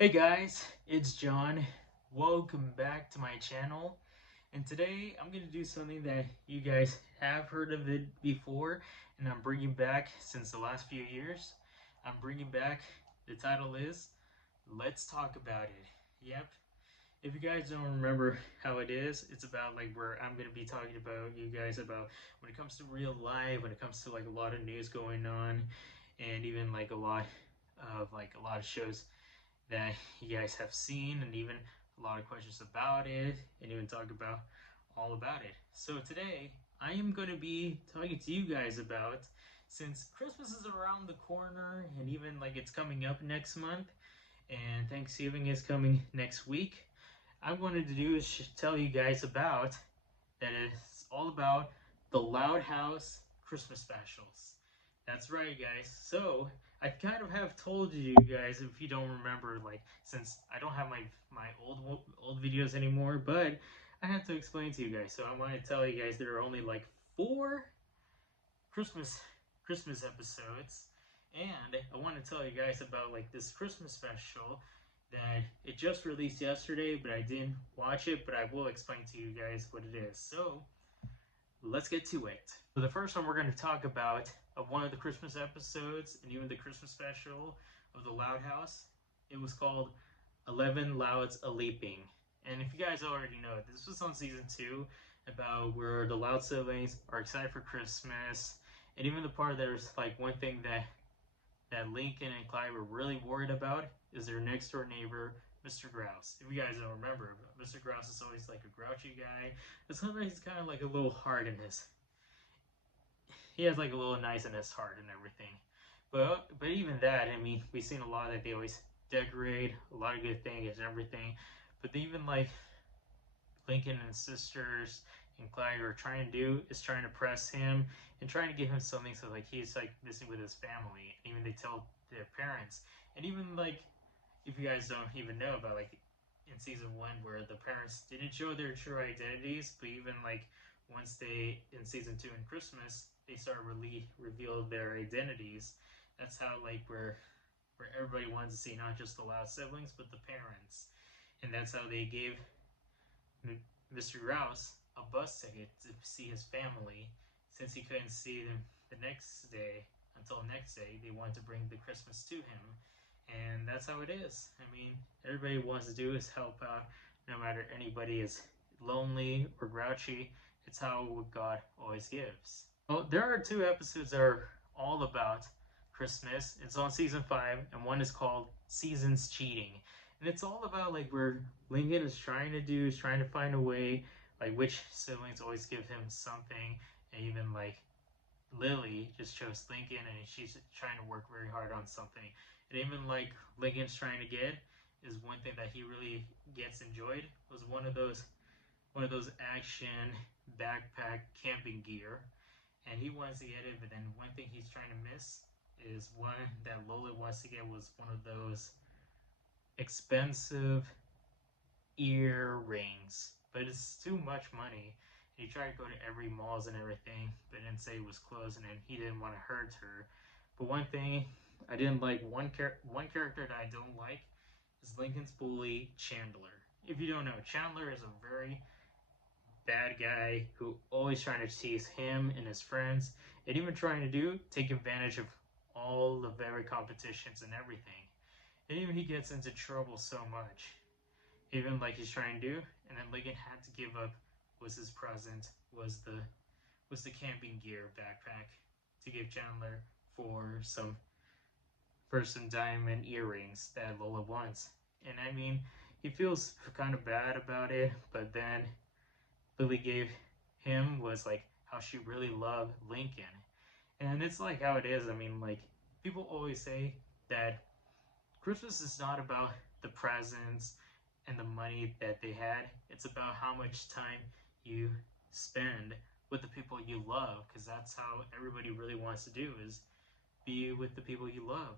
Hey guys, it's John. Welcome back to my channel. And today I'm going to do something that you guys have heard of it before, and I'm bringing back since the last few years. I'm bringing back, the title is Let's Talk About It. Yep. If you guys don't remember how it is, it's about like where I'm going to be talking about you guys about when it comes to real life, when it comes to like a lot of news going on, and even like a lot of shows that you guys have seen, and even a lot of questions about it, and even talk about all about it. So today I am going to be talking to you guys about, since Christmas is around the corner and even like it's coming up next month and Thanksgiving is coming next week, I'm going to do is tell you guys about that it's all about the Loud House Christmas specials. That's right, guys. So I kind of have told you guys, if you don't remember, like since I don't have my old videos anymore, but I have to explain to you guys. So I want to tell you guys there are only like four Christmas Christmas episodes, and I want to tell you guys about like this Christmas special that it just released yesterday, but I didn't watch it, but I will explain to you guys what it is. So let's get to it. So the first one we're going to talk about of one of the Christmas episodes and even the Christmas special of the Loud House. It was called 11 Louds a Leaping. And if you guys already know, this was on season 2 about where the Loud siblings are excited for Christmas. And even the part there's like one thing that Lincoln and Clyde were really worried about is their next door neighbor, Mr. Grouse. If you guys don't remember, Mr. Grouse is always like a grouchy guy, but sometimes he's kind of like a little hard in his. He has like a little nice in his heart and everything. But even that, I mean, we've seen a lot that they always decorate, a lot of good things and everything. But even like Lincoln and his sisters and Clyde are trying to do is trying to press him and trying to give him something so like he's like missing with his family. And even they tell their parents. And even like if you guys don't even know about like in season 1 where the parents didn't show their true identities, but even like once they in season 2 in Christmas they start really reveal their identities. That's how like where everybody wants to see not just the Loud siblings but the parents. And that's how they gave Mr. Grouse a bus ticket to see his family. Since he couldn't see them the next day, until next day, they wanted to bring the Christmas to him. And that's how it is. I mean, everybody wants to do is help out, no matter anybody is lonely or grouchy. It's how God always gives. Well, there are 2 episodes that are all about Christmas. It's on season 5, and one is called Seasons Cheating. And it's all about like where Lincoln is trying to do, is trying to find a way, like which siblings always give him something, and even like Lily just chose Lincoln, and she's trying to work very hard on something. And even like Lincoln's trying to get is one thing that he really gets enjoyed was one of those action backpack camping gear, and he wants to get it. But then one thing he's trying to miss is one that Lola wants to get was one of those expensive earrings, but it's too much money. He tried to go to every malls and everything, but didn't say it was closed, and then he didn't want to hurt her. But one thing I didn't like, one character that I don't like is Lincoln's bully Chandler. If you don't know, Chandler is a very bad guy who always trying to tease him and his friends, and even trying to take advantage of all the very competitions and everything. And even he gets into trouble so much. Even like he's trying to do, and then Lincoln had to give up was his present was the camping gear backpack to give Chandler for some diamond earrings that Lola wants. And I mean, he feels kind of bad about it, but then Lily gave him was like how she really loved Lincoln. And it's like how it is. I mean, like people always say that Christmas is not about the presents and the money that they had. It's about how much time you spend with the people you love, because that's how everybody really wants to do is be with the people you love.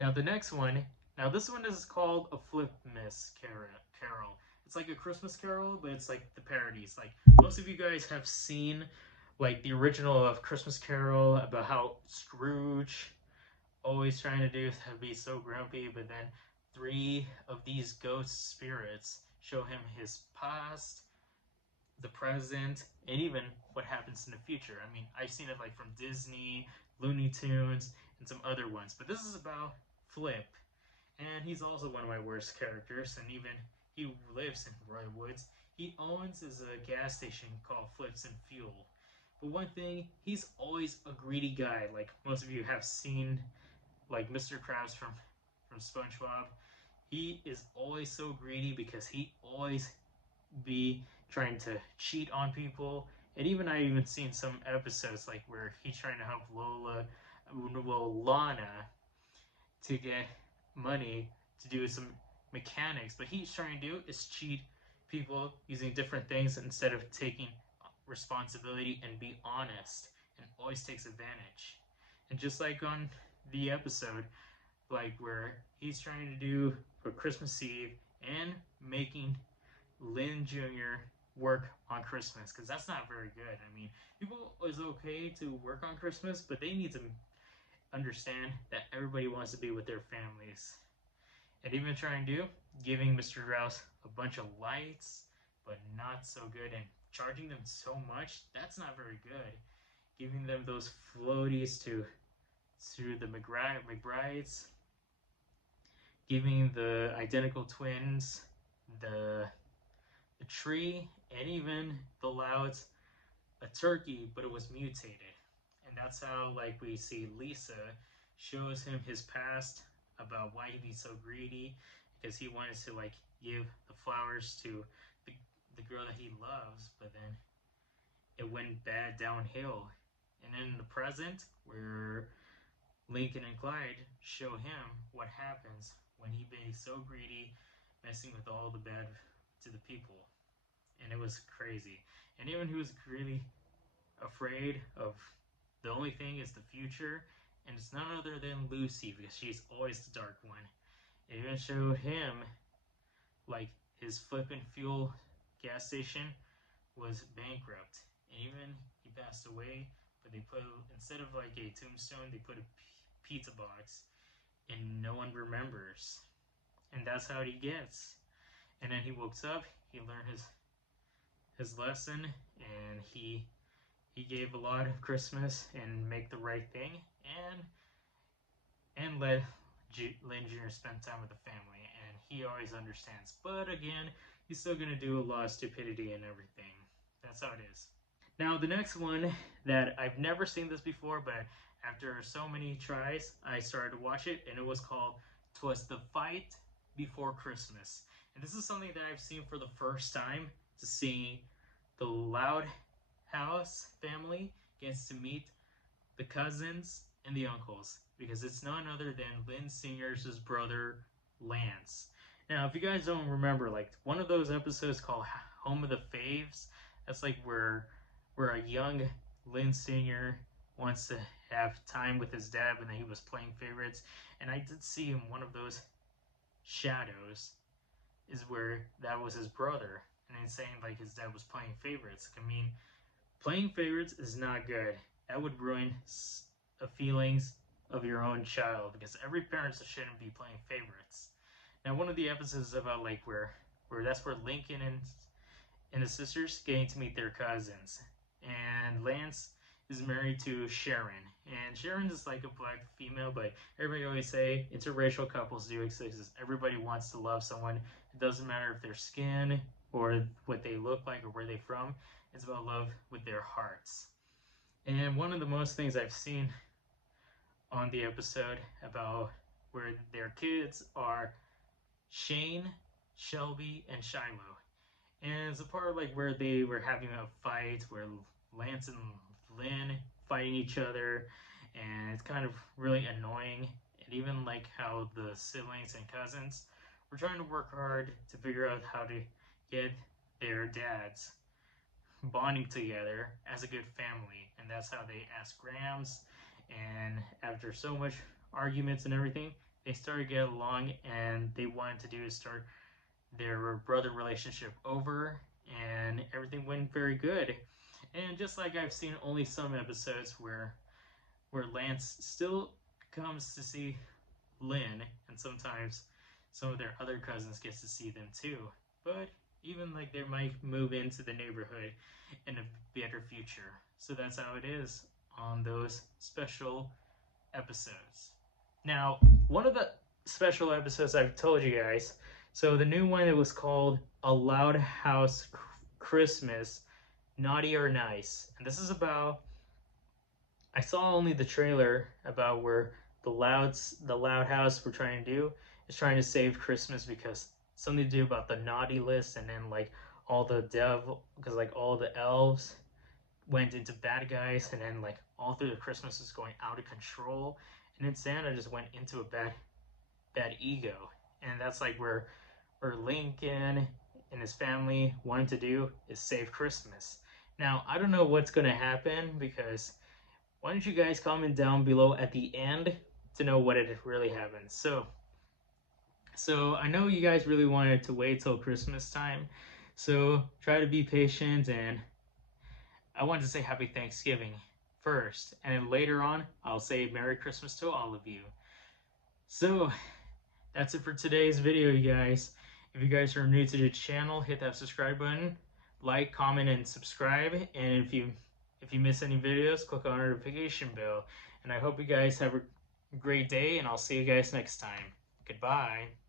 Now the next one, now this one is called a Flip Miss Carol. It's like a Christmas Carol, but it's like the parodies. Like most of you guys have seen like the original of Christmas Carol about how Scrooge always trying to do be so grumpy, but then three of these ghost spirits show him his past, the present, and even what happens in the future. I mean, I've seen it like from Disney, Looney Tunes, and some other ones, but this is about Flip, and he's also one of my worst characters. And even he lives in Roy Woods. He owns is a gas station called Flips and Fuel. But one thing, he's always a greedy guy. Like most of you have seen, like Mr. Krabs from SpongeBob. He is always so greedy because he always be trying to cheat on people. And even I even seen some episodes like where he's trying to help Lana to get money to do some mechanics. But he's trying to do is cheat people using different things instead of taking responsibility and be honest, and always takes advantage. And just like on the episode, like where he's trying to do for Christmas Eve and making Lynn Jr. work on Christmas, because that's not very good. I mean, people is okay to work on Christmas, but they need to understand that everybody wants to be with their families. And even trying to do giving Mr. Rouse a bunch of lights, but not so good, and charging them so much, that's not very good. Giving them those floaties to the McBrides, giving the identical twins the tree, and even the Louds a turkey, but it was mutated. And that's how, like, we see Lisa shows him his past about why he'd be so greedy, because he wanted to, like, give the flowers to the, the girl that he loves, but then it went bad downhill. And then in the present, where Lincoln and Clyde show him what happens when he be so greedy, messing with all the bad to the people. And it was crazy. And even he was really afraid of, the only thing is the future, and it's none other than Lucy, because she's always the dark one. It even showed him, like, his Flip and Fuel gas station was bankrupt, and even he passed away, but they put, instead of like a tombstone, they put a pizza box, and no one remembers. And that's how he gets. And then he woke up, he learned his lesson, and he gave a lot of Christmas and make the right thing, and let Lynn Jr. spend time with the family, and he always understands. But again, he's still gonna do a lot of stupidity and everything. That's how it is. Now the next one, that I've never seen this before, but after so many tries, I started to watch it, and it was called "'Twas the Fight Before Christmas." And this is something that I've seen for the first time, to see the Loud House family gets to meet the cousins and the uncles, because it's none other than Lynn Singer's brother, Lance. Now, if you guys don't remember, like one of those episodes called Home of the Faves, that's like where a young Lynn Singer wants to have time with his dad when he was playing favorites. And I did see in one of those shadows is where that was his brother, and then saying like his dad was playing favorites. I mean, playing favorites is not good. That would ruin the feelings of your own child, because every parent shouldn't be playing favorites. Now, one of the episodes is about like where that's where Lincoln and his sisters getting to meet their cousins, and Lance is married to Sharon, and Sharon is like a black female, but everybody always say interracial couples do exist. Everybody wants to love someone. It doesn't matter if their skin or what they look like or where they're from. It's about love with their hearts. And one of the most things I've seen on the episode about where their kids are Shane, Shelby, and Shiloh. And it's a part like where they were having a fight where Lance and Lynn fighting each other, and it's kind of really annoying. And even like how the siblings and cousins were trying to work hard to figure out how to get their dads bonding together as a good family, and that's how they asked Grams. And after so much arguments and everything, they started to get along, and they wanted to do is start their brother relationship over, and everything went very good. And just like I've seen only some episodes where Lance still comes to see Lynn, and sometimes some of their other cousins gets to see them too. But even like they might move into the neighborhood in a better future. So that's how it is on those special episodes. Now, one of the special episodes I've told you guys, so the new one, it was called A Loud House Christmas, Naughty or Nice. And this is about, I saw only the trailer about where the loud house we're trying to do is trying to save Christmas because something to do about the naughty list, and then like all the devil, because like all the elves went into bad guys, and then like all through the Christmas is going out of control, and then Santa just went into a bad ego, and that's like where Lincoln and his family wanted to do is save Christmas. Now I don't know what's gonna happen, because why don't you guys comment down below at the end to know what it really happened. So I know you guys really wanted to wait till Christmas time, so try to be patient, and I wanted to say Happy Thanksgiving first, and then later on, I'll say Merry Christmas to all of you. So, that's it for today's video, you guys. If you guys are new to the channel, hit that subscribe button, like, comment, and subscribe. And if you miss any videos, click on the notification bell. And I hope you guys have a great day, and I'll see you guys next time. Goodbye.